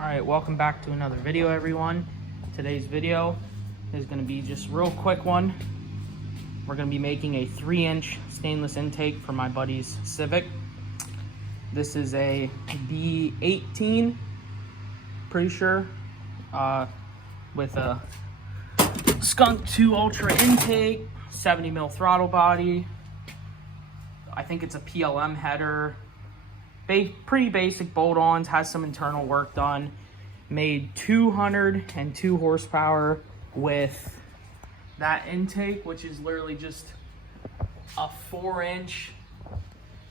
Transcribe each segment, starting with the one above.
Alright, welcome back to another video, everyone. Today's video is going to be just a real quick one. We're going to be making a 3-inch stainless intake for my buddy's Civic. This is a B18, pretty sure, with a Skunk 2 Ultra intake, 70 mil throttle body. I think it's a PLM header. Pretty basic bolt-ons, has some internal work done. Made 202 horsepower with that intake, which is literally just a 4-inch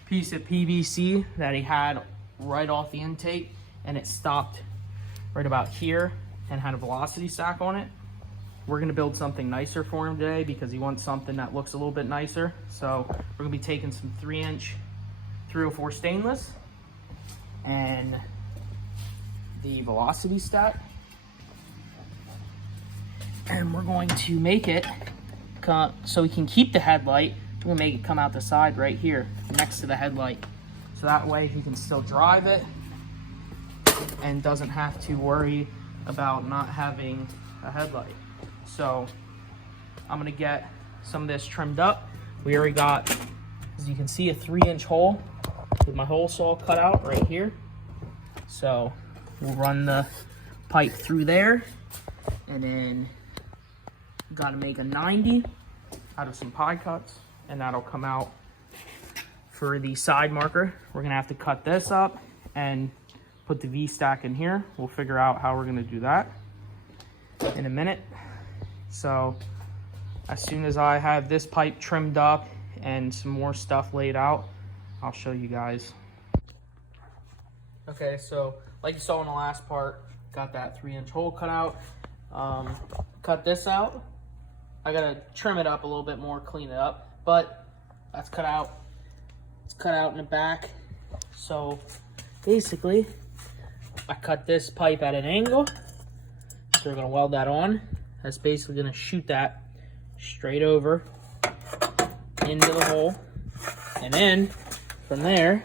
piece of PVC that he had right off the intake, and it stopped right about here and had a velocity stack on it. We're gonna build something nicer for him today because he wants something that looks a little bit nicer. So we're gonna be taking some 3-inch 304 stainless and the velocity stack, and we're going to make it so we can keep the headlight. We're gonna make it come out the side right here next to the headlight, so that way he can still drive it and doesn't have to worry about not having a headlight. So I'm gonna get some of this trimmed up. We already got, as you can see, a 3-inch hole with my hole saw cut out right here. So we'll run the pipe through there, and then got to make a 90 out of some pie cuts, and that'll come out for the side marker. We're gonna have to cut this up and put the V-stack in here. We'll figure out how we're gonna do that in a minute. So as soon as I have this pipe trimmed up and some more stuff laid out, I'll show you guys. Okay, so like you saw in the last part, got that 3-inch hole cut out. Cut this out. I gotta trim it up a little bit more, clean it up, but that's cut out. It's cut out in the back. So basically, I cut this pipe at an angle. So we're gonna weld that on. That's basically gonna shoot that straight over into the hole, and then from there,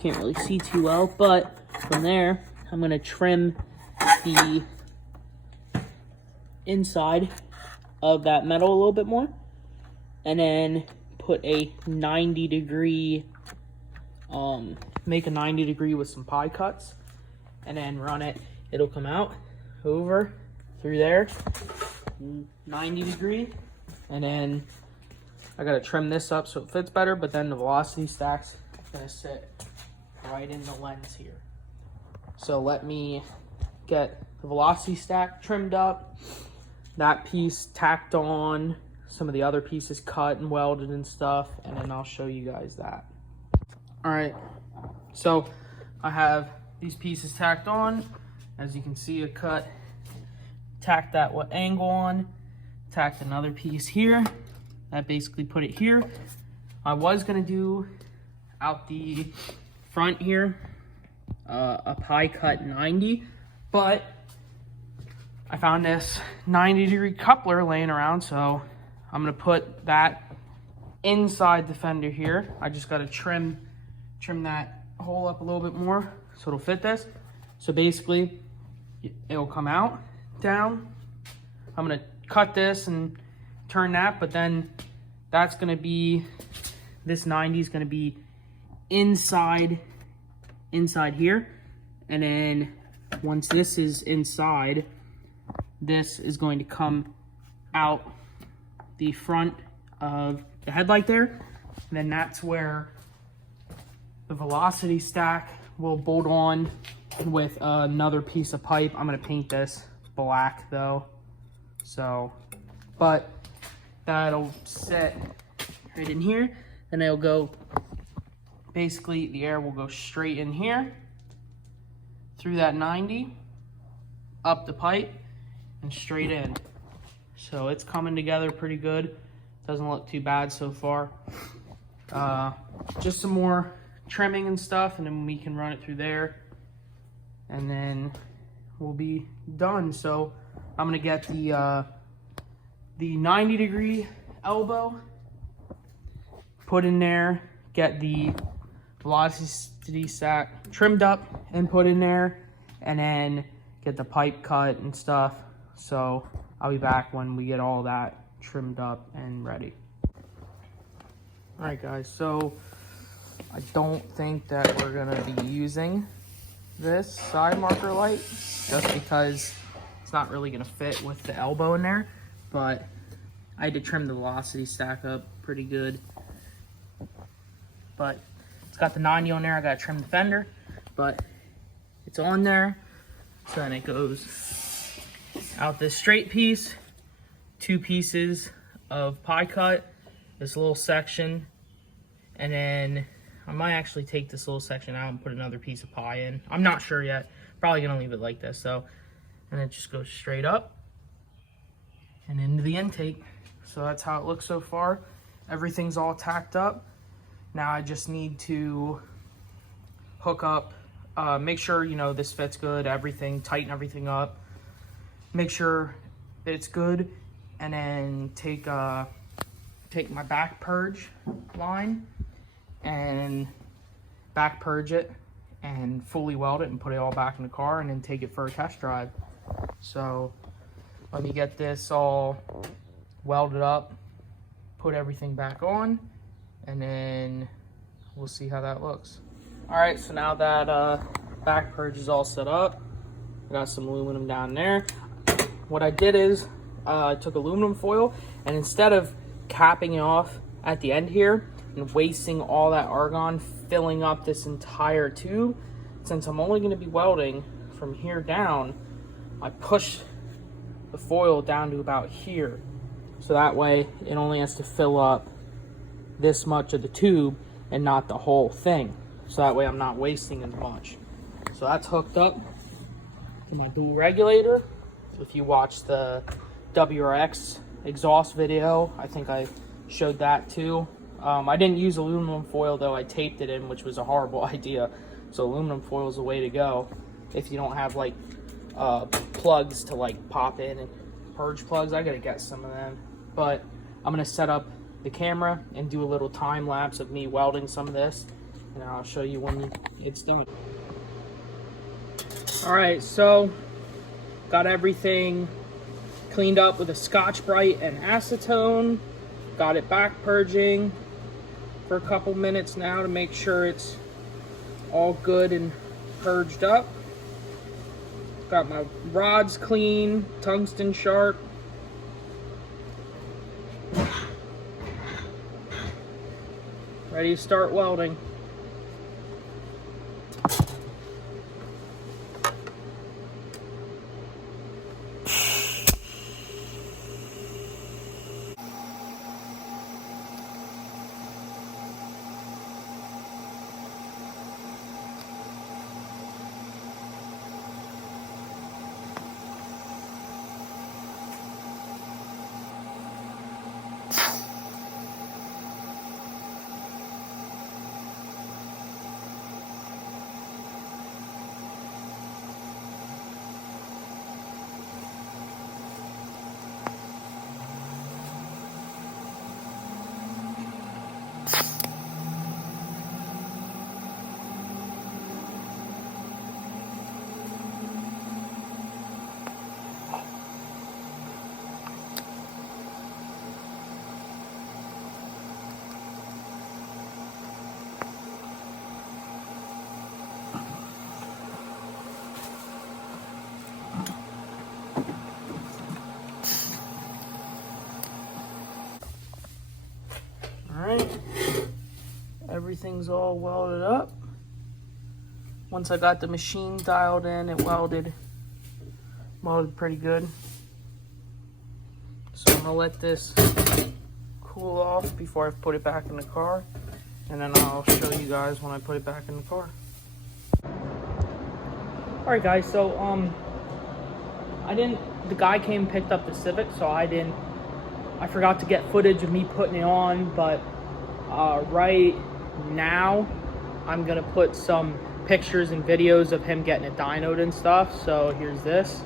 can't really see too well, but from there, I'm gonna trim the inside of that metal a little bit more, and then put a 90 degree, make a 90 degree with some pie cuts, and then run it. It'll come out over through there, 90 degree, and then I gotta trim this up so it fits better, but then the velocity stack's gonna sit right in the lens here. So let me get the velocity stack trimmed up, that piece tacked on, some of the other pieces cut and welded and stuff, and then I'll show you guys that. All right, so I have these pieces tacked on. As you can see, I tacked that angle on, tacked another piece here. That basically put it here. I was gonna do out the front here a pie cut 90, but I found this 90 degree coupler laying around, so I'm gonna put that inside the fender here. I just gotta trim that hole up a little bit more so it'll fit this. So basically it'll come out down. I'm gonna cut this and turn that, but then that's gonna be, this 90 is gonna be inside here, and then once this is inside, this is going to come out the front of the headlight there, and then that's where the velocity stack will bolt on with another piece of pipe. I'm gonna paint this black though, so, but that'll sit right in here, and it'll go, basically the air will go straight in here through that 90, up the pipe and straight in. So it's coming together pretty good. Doesn't look too bad so far. Just some more trimming and stuff, and then we can run it through there, and then we'll be done. So I'm gonna get the 90 degree elbow put in there, get the velocity stack trimmed up and put in there, and then get the pipe cut and stuff. So I'll be back when we get all that trimmed up and ready. All right, guys, so I don't think that we're gonna be using this side marker light just because it's not really gonna fit with the elbow in there, but I had to trim the velocity stack up pretty good. But it's got the 90 on there. I gotta trim the fender, but it's on there. So then it goes out this straight piece, 2 pieces of pie cut, this little section, and then I might actually take this little section out and put another piece of pie in. I'm not sure yet. Probably gonna leave it like this, so. And it just goes straight up and into the intake. So that's how it looks so far. Everything's all tacked up. Now I just need to hook up, make sure, you know, this fits good, everything, tighten everything up, make sure it's good, and then take my back purge line and back purge it and fully weld it and put it all back in the car and then take it for a test drive. So let me get this all welded up, put everything back on, and then we'll see how that looks. All right, so now that back purge is all set up, I got some aluminum down there. What I did is I took aluminum foil, and instead of capping it off at the end here and wasting all that argon filling up this entire tube, since I'm only going to be welding from here down, I pushed the foil down to about here. So that way it only has to fill up this much of the tube and not the whole thing. So that way I'm not wasting as much. So that's hooked up to my dual regulator. If you watch the WRX exhaust video, I think I showed that too. I didn't use aluminum foil though, I taped it in, which was a horrible idea. So aluminum foil is the way to go if you don't have like plugs to like pop in, and purge plugs. I gotta get some of them. But I'm gonna set up the camera and do a little time lapse of me welding some of this, and I'll show you when it's done. All right, so got everything cleaned up with a Scotch-Brite and acetone. Got it back purging for a couple minutes now to make sure it's all good and purged up. Got my rods clean, tungsten sharp. Ready to start welding. Everything's all welded up. Once I got the machine dialed in, it welded pretty good. So I'm gonna let this cool off before I put it back in the car, and then I'll show you guys when I put it back in the car. All right, guys. So the guy came and picked up the Civic, so I forgot to get footage of me putting it on, but right now I'm gonna put some pictures and videos of him getting it dynoed and stuff. So here's this.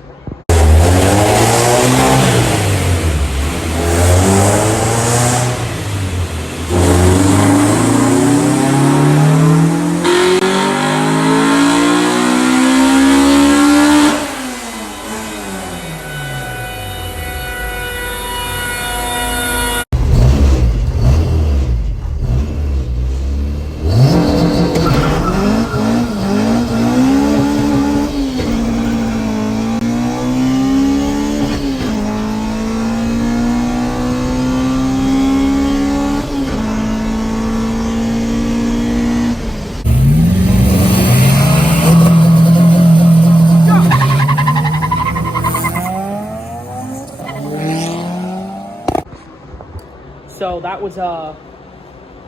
So that was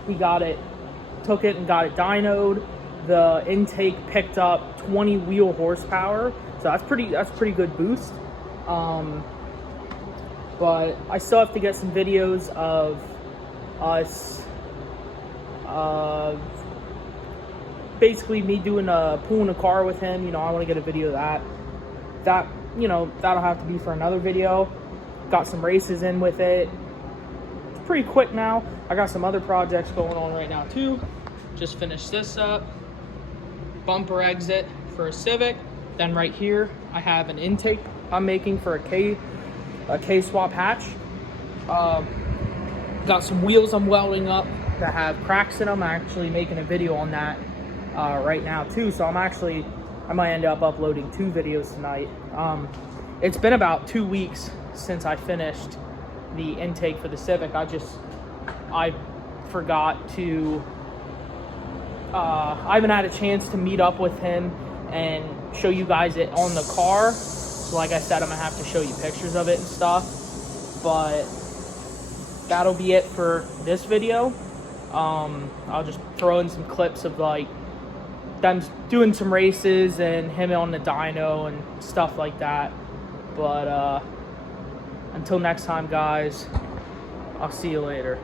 he got it, took it and got it dynoed. The intake picked up 20 wheel horsepower, so that's pretty good boost. But I still have to get some videos of us, basically me pulling a car with him. You know, I want to get a video of that. You know, that'll have to be for another video. Got some races in with it. It's pretty quick now. I got some other projects going on right now too. Just finished this up. Bumper exit for a Civic. Then right here, I have an intake I'm making for a K-swap hatch. Got some wheels I'm welding up that have cracks in them. I'm actually making a video on that right now too. So I might end up uploading 2 videos tonight. It's been about 2 weeks since I finished the intake for the Civic. I forgot to, I haven't had a chance to meet up with him and show you guys it on the car. So like I said, I'm gonna have to show you pictures of it and stuff. But that'll be it for this video. I'll just throw in some clips of like them doing some races and him on the dyno and stuff like that. But until next time, guys, I'll see you later.